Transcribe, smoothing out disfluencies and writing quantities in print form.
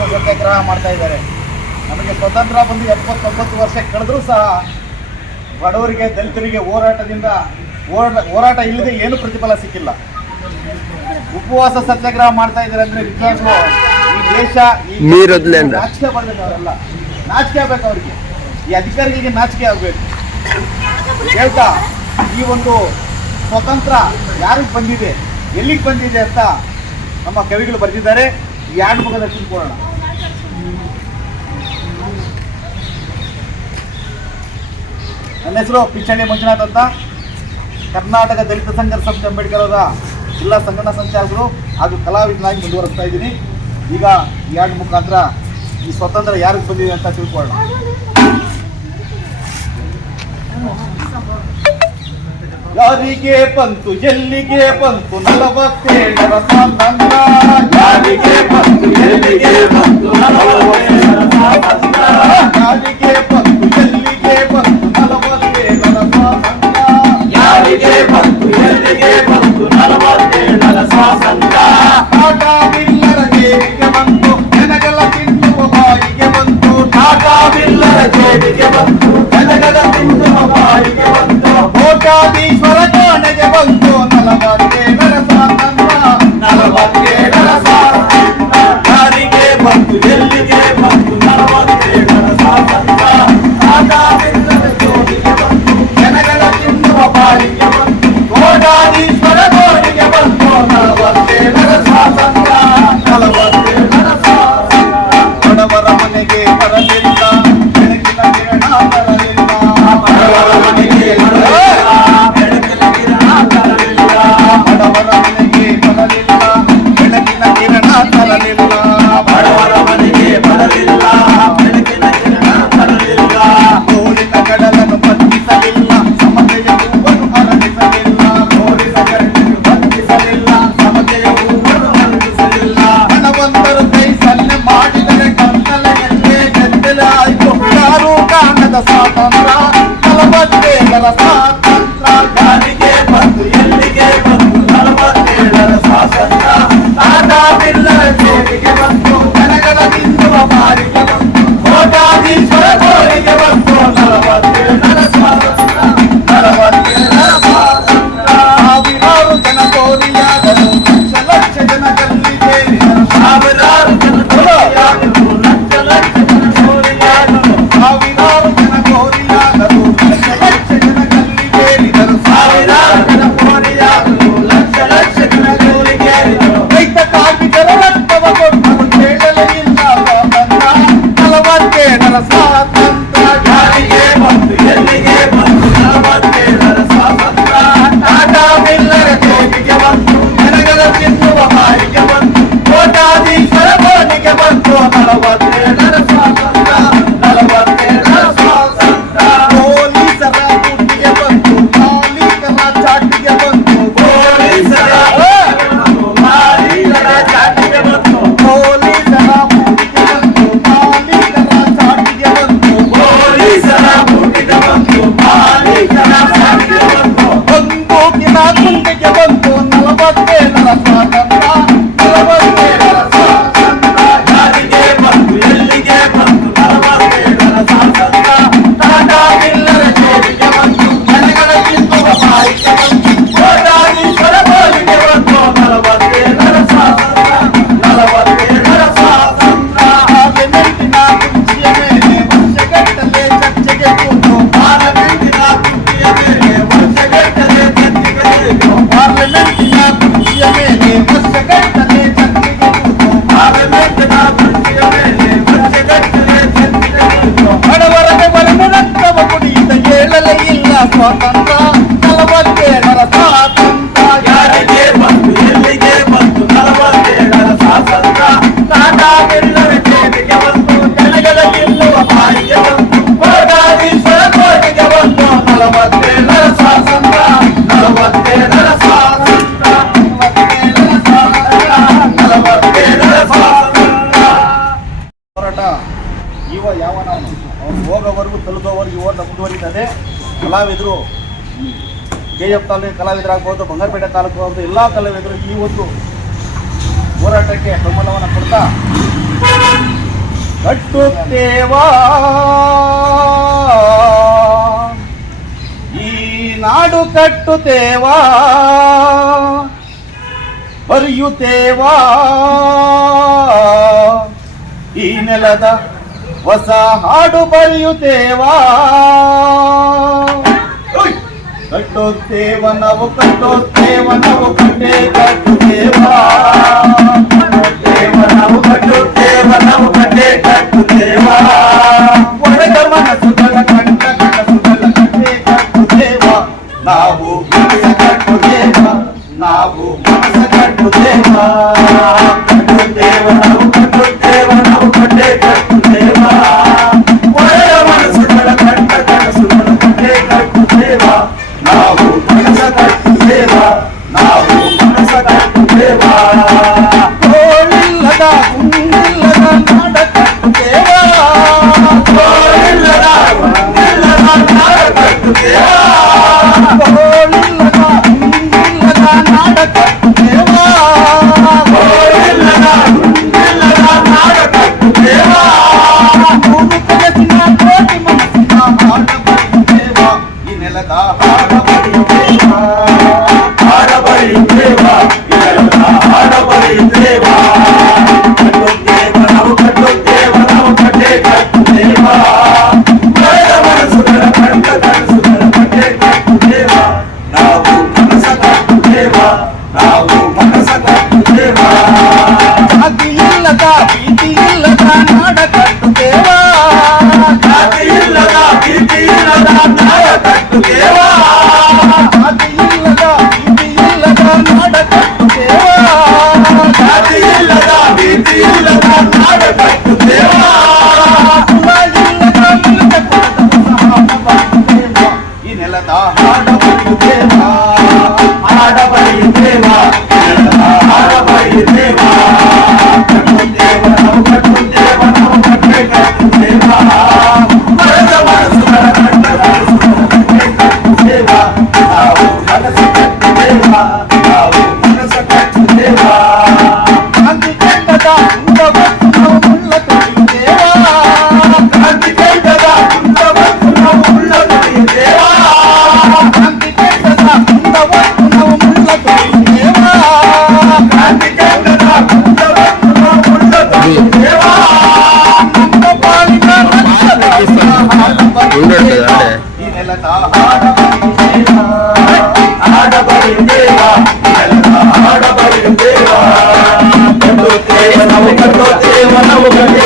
ಉಪವಾಸ ಸತ್ಯಾಗ್ರಹ ಮಾಡ್ತಾ ಇದ್ದಾರೆ. ನಮಗೆ ಸ್ವತಂತ್ರ ಬಂದು 79 ವರ್ಷ ಕಳೆದರೂ ಸಹ ಬಡವರಿಗೆ ದಲಿತರಿಗೆ ಹೋರಾಟ ಇಲ್ಲದೆ ಏನು ಪ್ರತಿಫಲ ಸಿಕ್ಕಿಲ್ಲ. ಉಪವಾಸ ಸತ್ಯಾಗ್ರಹ ಮಾಡ್ತಾ ಇದ್ದಾರೆ ಅಂದರೆ ನಿಜವಾಗ್ಲೂ ಈ ದೇಶ ನಾಚಿಕೆ ಬರಬೇಕು. ಅವರೆಲ್ಲ ನಾಚಿಕೆ ಆಗಬೇಕು. ಅವರಿಗೆ ಈ ಅಧಿಕಾರಿಗಳಿಗೆ ನಾಚಿಕೆ ಆಗಬೇಕು. ಹೇಳ್ತಾ ಈ ಒಂದು ಸ್ವತಂತ್ರ ಯಾರಿಗೆ ಬಂದಿದೆ, ಎಲ್ಲಿಗೆ ಬಂದಿದೆ ಅಂತ ನಮ್ಮ ಕವಿಗಳು ಬರೆದಿದ್ದಾರೆ. ಈ ಎರಡು ಮುಖದಲ್ಲಿ ತಿಳ್ಕೊಳ್ಳೋಣ. ನನ್ನ ಹೆಸರು ಪಿಚ್ಚಳ್ಳಿ ಮಂಜುನಾಥ್ ಅಂತ, ಕರ್ನಾಟಕ ದಲಿತ ಸಂಘರ್ಷ ಸಮಿತಿ ಅಂಬೇಡ್ಕರ್ ಅವರ ಜಿಲ್ಲಾ ಸಂಘಟನಾ ಸಂಚಾಲಕರು ಹಾಗೂ ಕಲಾವಿದನಾಗಿ ಮುಂದುವರಿಸ್ತಾ ಇದ್ದೀನಿ. ಈಗ ಈ ಎರಡು ಮುಖಾಂತರ ಈ ಸ್ವತಂತ್ರ ಯಾರಿಗೆ ಬಂದಿದೆ ಅಂತ ತಿಳ್ಕೊಳ್ಳೋಣ. ಯಾರಿಗೆ ಬಂತು ಎಲ್ಲಿಗೆ ಬಂತು 47ರ ಸ್ವಾತಂತ್ರ್ಯ, ಯಾರಿಗೆ ಬಂತು ಎಲ್ಲಿಗೆ ಬಂತು 47ರ ಸ್ವಾತಂತ್ರ್ಯ, ಯಾರಿಗೆ ಬಂತು ಎಲ್ಲಿಗೆ ಬಂತು 47ರ ಸ್ವಾತಂತ್ರ್ಯ, ಯಾರಿಗೆ ಬಂತು ಎಲ್ಲಿಗೆ ಬಂತು 47ರ ಸ್ವಾತಂತ್ರ್ಯ. ಟಾಟಾವಿಲ್ಲರ ಜೇಬಿಗೆ ಬಂತು, ಜನಗಳ ತಿನ್ನುವ ಬಾಯಿಗೆ ಬಂತು. ಟಾಟಾವಿಲ್ಲರ ಜೇಬಿಗೆ ಬಂತು, ಜನಗಳ ತಿನ್ನುವ ಬಾಯಿಗೆ ಬಂತು. ಕೋಟ್ಯಾಧೀಶ್ವರ ಕೋಣೆಗೆ ಬಂತು 47ರ ಸ್ವಾತಂತ್ರ್ಯ, 47ರ ಸ್ವಾತಂತ್ರ್ಯ. ಯಾರಿಗೆ ಬಂತು ಎಲ್ಲಿಗೆ ಬಂತು 47ರ ಸ್ವಾತಂತ್ರ್ಯ, ಟಾಟಾವಿಲ್ಲರ ಜೇಬಿಗೆ ಬಂತು, ಜನಗಳ ತಿನ್ನುವ ಬಾಯಿಗೆ ಬಂತು. ಕೋಟ್ಯಾಧೀಶ್ವರ ಕೋಣೆಗೆ ಬಂತು 47ರ ಸ್ವಾತಂತ್ರ್ಯ, 47ರ ಸ್ವಾತಂತ್ರ್ಯ. ಬಡವರ ಮನೆಗೆ ಬರಲಿಲ್ಲ, ಬೆಳಕಿನ ಕಿರಣ ಬರಲಿಲ್ಲ. ಬಡವರ ಮನೆಗೆ ಬೆಳಕಿನ ಕಿರಣ ತರಲಿಲ್ಲ, ಬಡವರ ಮನೆಗೆ ಬರಲಿಲ್ಲ, ಬೆಳಕಿನ ಕಿರಣ ತರಲಿಲ್ಲ. ಬಡವರ ಮನೆಗೆ ಬರಲಿಲ್ಲ, ಬೆಳಕಿನ ಕಿರಣ ತರಲಿಲ್ಲ. ಗೋಳಿನ ಕಡಲನ್ನು ಬತ್ತಿಸಲಿಲ್ಲ, ಸಮತೆಯ ಹೂವನ್ನು ಅರಳಿಸಲಿಲ್ಲ. ಗೋಳಿನ ಕಡಲನ್ನು ಬತ್ತಿಸಲಿಲ್ಲ, ಸಮತೆಯ ಹೂವನ್ನು ಅರಳಿಸಲಿಲ್ಲ. ಹಣವಂತರು ಕೈ ಸನ್ನೆ ಮಾಡಿದರೆ ಕತ್ತಲೆಯಲ್ಲೇ ಗೆದ್ದಲೆ ಆಯ್ತು. ಯಾರೂ ಕಾಣದ ಸ್ವಾತಂತ್ರ್ಯ 47ರ ಸ್ವಾತಂತ್ರ್ಯ. ಯಾರಿಗೆ ಬಂತು ಎಲ್ಲಿಗೆ ಬಂತು 47ರ ಸ್ವಾತಂತ್ರ್ಯ, ಟಾಟಾವಿಲ್ಲರ ಜೇಬಿಗೆ ಬಂತು, ಜನಗಳ ತಿನ್ನುವ ಬಾರಿಗೆ ಬಂತು. ಕೋಟ್ಯಾಧೀಶ್ವರ ಕೋರಿಗೆ ಬಂತು 47ರ ಸ್ವಾತಂತ್ರ್ಯ, 47ರ ಸ್ವಾತಂತ್ರ್ಯ. ಸಾವಿರಾರು ಜನ ಕೋರಿಯಾದರು, ಲಕ್ಷ ಜನ ಗಲ್ಲಿ ಸೇರಿದರು. ಸಾವಿರಾರು ಜನ ಕೋರಿಯಾದರು, ಲಕ್ಷ ಜನ ಕೋರಿಯಾದರು. ಸಾವಿರಾರು ಜನ ಕೋರಿಯಾದರು, ಲಕ್ಷ ಜನ ಗಲ್ಲಿ ಸೇರಿದರು. ಸಾವಿರಾರು ಜನ ಕೋರಿಯಾದರು, ಲಕ್ಷ ಜನ ಕೋರಿಗೇರಿದರು. ರೈತ ಕಾರ್ಮಿಕರ ರಕ್ತವ ಕೊಟ್ಟರು, ಕೇಳಲೇ ಇಲ್ಲ ಸ್ವಾತಂತ್ರ್ಯ, 47ರ ಸ್ವಾತಂತ್ರ್ಯ. ಯಾರಿಗೆ ಬಂತು ಎಲ್ಲಿಗೆ ಬಂತು 47ರ ಸ್ವಾತಂತ್ರ್ಯ, ಟಾಟಾವಿಲ್ಲರ ಜೇಬಿಗೆ ಬಂತು, ಜನಗಳ ತಿನ್ನುವ ಬಾಯಿಗೆ ಬಂತು. ಕೋಟ್ಯಾಧೀಶ್ವರ ಕೋಣೆಗೆ ಬಂತು 47ರ ಸ್ವಾತಂತ್ರ್ಯ, 47ರ ಸ್ವಾತಂತ್ರ್ಯ. ಪೊಲೀಸರ ಬುಟ್ಟಿಗೆ ಬಂತು, ಮಾಲೀಕರ ಚಾಟಿಗೆ ಬಂತು. ಪೊಲೀಸರ ಮಾಲೀಕರ ಚಾಟಿಗೆ ಬಂತು. ಪೊಲೀಸರ ಬುಟ್ಟಿಗೆ ಬಂತು, ಮಾಲೀಕರ ಚಾಟಿಗೆ ಬಂತು. ಪೊಲೀಸರ ಬುಟ್ಟಿಗೆ ಬಂತು, ಮಾಲೀಕರ ಚಾಟಿಗೆ ಬಂತು. ಬಂದೂಕಿನ ಗುಂಡಿಗೆ ಬಂತು 47ರ ಸ್ವಾತಂತ್ರ್ಯ, 47ರ ಸ್ವಾತಂತ್ರ್ಯ. ಯಾರಿಗೆ ಬಂತು ಎಲ್ಲಿಗೆ ಬಂತು 47ರ ಸ್ವಾತಂತ್ರ್ಯ, ಟಾಟಾವಿಲ್ಲರ ಜೇಬಿಗೆ ಬಂತು, ಜನಗಳ ತಿನ್ನುವ ಬಾಯಿಗೆ ಬಂತು. ಕೋಟ್ಯಾಧೀಶ್ವರ ಕೋರಿಗೆ ಬಂತು 47ರ ಸ್ವಾತಂತ್ರ್ಯ, 47ರ ಸ್ವಾತಂತ್ರ್ಯ. ಪಾರ್ಲಿಮೆಂಟಿನ ಕುರ್ಚಿಯ ಮೇಲೆ ವರ್ಷಗಟ್ಟಲೆ ಚರ್ಚೆಗೆ ಕೂತು, ಪಾರ್ಲಿಮೆಂಟಿನ ಕುರ್ಚಿಯ ಮೇಲೆ ವರ್ಷಗಟ್ಟಲೆ ಚರ್ಚೆಗೆ ಕೂತು. ಪಾರ್ಲಿಮೆಂಟಿನ ಕುರ್ಚಿಯ ಮೇಲೆ ವರ್ಷಗಟ್ಟಲೆ ಚರ್ಚೆಗೆ ಕೂತು. ಪಾರ್ಲಿಮೆಂಟಿನ ಕುರ್ಚಿಯ ಮೇಲೆ ವರ್ಷಗಟ್ಟಲೆ ಚರ್ಚೆಗೆ ಕೂತು. ಬಡವರ ಬೆವರಿನ ರಕ್ತವ ಕುಡಿಯುತ್ತ ಹೇಳಲೇ ಇಲ್ಲ ಸ್ವಾತಂತ್ರ್ಯ, 47ರ ಸ್ವಾತಂತ್ರ್ಯ. ಯಾರಿಗೆ ಬಂತು ಎಲ್ಲಿಗೆ ಬಂತು 47ರ ಸ್ವಾತಂತ್ರ್ಯ, ಟಾಟಾವಿಲ್ಲರ ಜೇಬಿಗೆ ಬಂತು, ಜನಗಳ ತಿನ್ನುವ ಬಾಯಿಗೆ ಬಂತು. ಕೋಟ್ಯಾಧೀಶ್ವರ ಕೋಟೆಗೆ ಬಂತು 47ರ ಸ್ವಾತಂತ್ರ್ಯ, 47ರ ಸ್ವಾತಂತ್ರ್ಯ, 47ರ ಸ್ವಾತಂತ್ರ್ಯ, 47ರ ಸ್ವಾತಂತ್ರ್ಯ. ಹೋರಾಟ ಯಾವನವನು ಅವನು ಹೋಗೋವರೆಗೂ ತಲುಪೋವರೆಗೂ ಹೋರಾಟ ಮುಂದುವರಿತದೆ. ಕಲಾವಿದರು KF ತಾಲೂಕು ಕಲಾವಿದರಾಗ್ಬೋದು, ಬಂಗಾರಪೇಟೆ ತಾಲೂಕು ಆಗ್ಬೋದು, ಎಲ್ಲ ಕಲಾವಿದರು ಈ ಒಂದು ಹೋರಾಟಕ್ಕೆ ಬೆಂಬಲವನ್ನು ಕೊಡ್ತಾ ಕಟ್ಟುತ್ತೇವಾ ಈ ನಾಡು ಕಟ್ಟುತ್ತೇವಾ ಬರೆಯುತ್ತೇವಾ ಈ ನೆಲದ ಹೊಸ ಹಾಡು ಬರೆಯುತ್ತೇವಾ ಕಟ್ಟುತ್ತೇವ ನಾವು ಕಟ್ಟುತ್ತೇವ ನಾವು ಕಟ್ಟೆ ಕಟ್ಟುತ್ತೇವಾ ನಾವು ಕಟ್ಟುತ್ತೇವ ನಾವು ಕಟ್ಟೆ ಕಟ್ಟುತ್ತೇವಾ ಒಡೆದ ಮನಸ್ಸುಗಳ ಕಂಡ ಕನಸುಗಳ ಕಟ್ಟೆ ಕಟ್ಟುತ್ತೇವಾ ನಾವು ಮನಸ ಕಟ್ಟುತ್ತೇವ ನಾವು ಮನಸ ಕಟ್ಟುತ್ತೇವಾ ಕಟ್ಟುತ್ತೇವ ನಾವು ಕಟ್ಟುತ್ತೇವ ನಾವು ಕಟ್ಟೆ ಕಟ್ಟುತ್ತೇವಾ ಒಡೆದ ಮನಸ್ಸುಗಳ ಕಂಡ ಕನಸುಗಳ ಕಟ್ಟೆ ಕಟ್ಟುತ್ತೇವಾ ನಾವು ಮನಸ ಕಟ್ಟುತ್ತೇವಾ ನಾವು ಮನಸ ಕಟ್ಟುತ್ತೇವಾ ಕೋಳಿಲ್ಲದ ಕುಂದಿಲ್ಲದ ನಾಡ ಕಟ್ಟುತ್ತೇವಾ ಕೋಳಿಲ್ಲದ ಕುಂದಿಲ್ಲದ ನಾಡ ಕಟ್ಟುತ್ತೇವಾ ಕೋಳಿಲ್ಲದ ಕುಂದಿಲ್ಲದ ನಾಡ ಕಟ್ಟುತ್ತೇವಾ ಕೋಳಿಲ್ಲದ ಕುಂದಿಲ್ಲದ ನಾಡ ಕಟ್ಟುತ್ತೇವಾ ಮೂರು ಕನಸಿನ ಕೋಟಿ ಮನಸ್ಸಿನ ಹಾಡ ಬರೆಯುತ್ತೇವಾ ಈ ನೆಲದ ಹಾಡ ಬರೆಯುತ್ತೇವಾ ಹಾಡ ಬರೆಯುತ್ತೇವಾ ಈ ನೆಲದ ಹಾಡ ಬರೆಯುತ್ತೇವಾ ಕಟ್ಟುತ್ತೇವ ನಾವು ಕಟ್ಟುತ್ತೇವ ನಾವು ಕಟ್ಟೆ ಕಟ್ಟುತ್ತೇವಾ ಒಡೆದ ಮನಸ್ಸುಗಳ ಕಂಡ ಕನಸುಗಳ ಕಟ್ಟೆ ಕಟ್ಟುತ್ತೇವಾ ನಾವು ಮನಸ ಕಟ್ಟುತ್ತೇವಾ ನಾವು ಮನಸ ಕಟ್ಟುತ್ತೇವಾ ಜಾತಿ ಇಲ್ಲದ ಭೀತಿ ಇಲ್ಲದ ನಾಡ ಕಟ್ಟುತ್ತೇವಾ ಜಾತಿ ಇಲ್ಲದ ಭೀತಿ ಇಲ್ಲದ ನಾಡ ಕಟ್ಟುತ್ತೇವಾ ಜಾತಿ ಇಲ್ಲದ ಭೀತಿ ಇಲ್ಲದ ನಾಡ ಕಟ್ಟುತ್ತೇವಾ ಜಾತಿ ಇಲ್ಲದ ಭೀತಿ ಇಲ್ಲದ ನಾಡ ಕಟ್ಟುತ್ತೇವಾ ಕುಲ ಇಲ್ಲದ ಮಿಲದ ಕುಲದ ಹಾಡ ಬರೆಯುತ್ತೇವಾ ಈ ನೆಲದ ಹಾಡ ಬರೆಯುತ್ತೇವಾ ಹಾಡ ಬರೆಯುತ್ತೇವಾ ಈ ನೆಲದ ಹಾಡ ಬರೆಯುತ್ತೇವಾ ಕಟ್ಟುತ್ತೇವ ನಾವು ಕಟ್ಟುತ್ತೇವ ನಾವು ಕಟ್ಟೆ ಕಟ್ಟುತ್ತೇವಾ ಒಡೆದ ಮನಸ್ಸುಗಳ ಕಂಡ ಕನಸುಗಳ ಕಟ್ಟೆ ಕಟ್ಟುತ್ತೇವಾ ನಾವು ಮನಸ್ಸು ಕಟ್ಟುತ್ತೇವಾ ನಾವು ಮನಸ್ಸ ಕಟ್ಟುತ್ತೇವಾ ಕ್ರಾಂತಿ ಕಂಡದ ಕುಂದವನ್ನು ನಾವು ಮುಳ್ಳ ತೊಳೆಯುತ್ತೇವಾ ಕ್ರಾಂತಿ ಕಂಡದ ಕುಂದವನ್ನು ನಾವು ಮುಳ್ಳ ತೊಳೆಯುತ್ತೇವಾ ಕ್ರಾಂತಿ ಕಂಡದ ಕುಂದವನ್ನು ನಾವು ಮುಳ್ಳ ತೊಳೆಯುತ್ತೇವಾ ಕ್ರಾಂತಿ ಕಂಡದ ಕುಂದವನ್ನು ನಾವು ಮುಳ್ಳ ತೊಳೆಯುತ್ತೇವಾ ನಮ್ಮ ಬಾಳಿನ ರಕ್ಷದ ಹಾಡ ಬರೆಯುತ್ತೇವಾ ಈ ನೆಲದ ಹಾಡ ಬರೆಯುತ್ತೇವಾ ಹಾಡ ಬರೆಯುತ್ತೇವಾ ಈ ನೆಲದ ಹಾಡ ಬರೆಯುತ್ತೇವಾ ಕಟ್ಟುತ್ತೇವ ನಾವು ಕಟ್ಟುತ್ತೇವ ನಾವು ಕಟ್ಟೆ